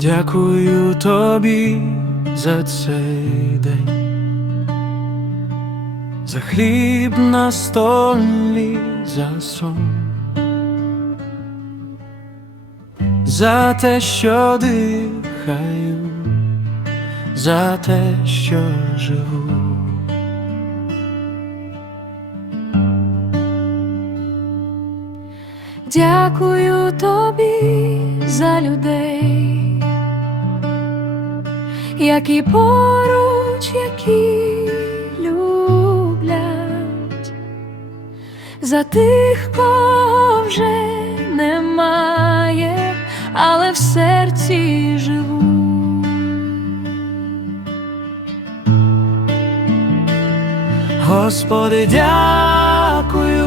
Дякую тобі за цей день, за хліб на столі, за сон, за те, що дихаю, за те, що живу. Дякую тобі за людей, які поруч, які люблять, за тих, кого вже немає, але в серці живу. Господи, дякую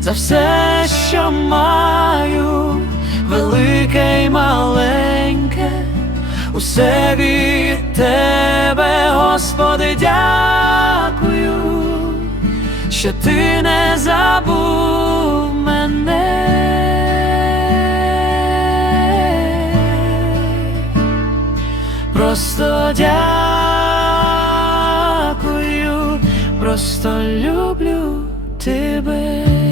за все, що маю, велике й маленьке, усе від Тебе, Господи, дякую, що Ти не забув мене. Просто дякую, просто люблю тебе.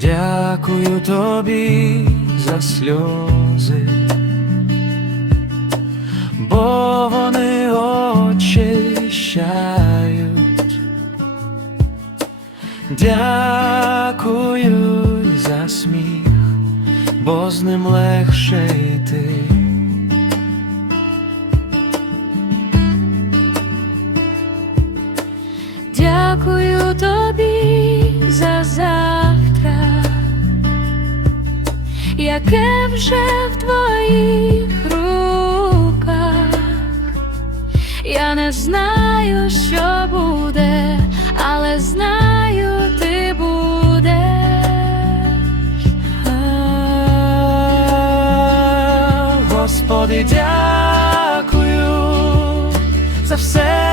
Дякую тобі за сльози, бо вони очищають. Дякую за сміх, бо з ним легше йти. Дякую тобі за яке вже в твоїх руках. Я не знаю, що буде, але знаю, ти будеш. Господи, дякую за все,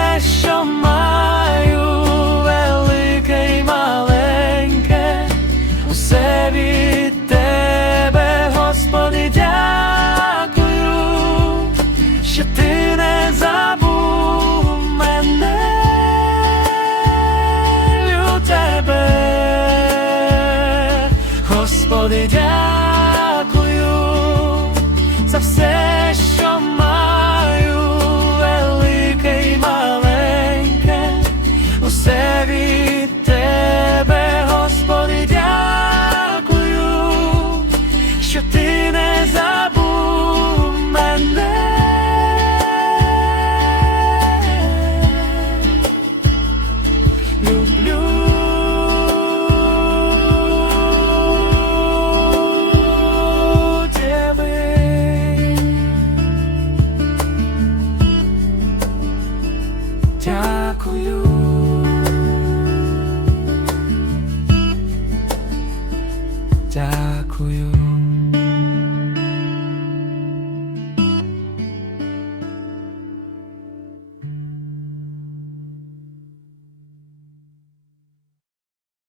Дякую.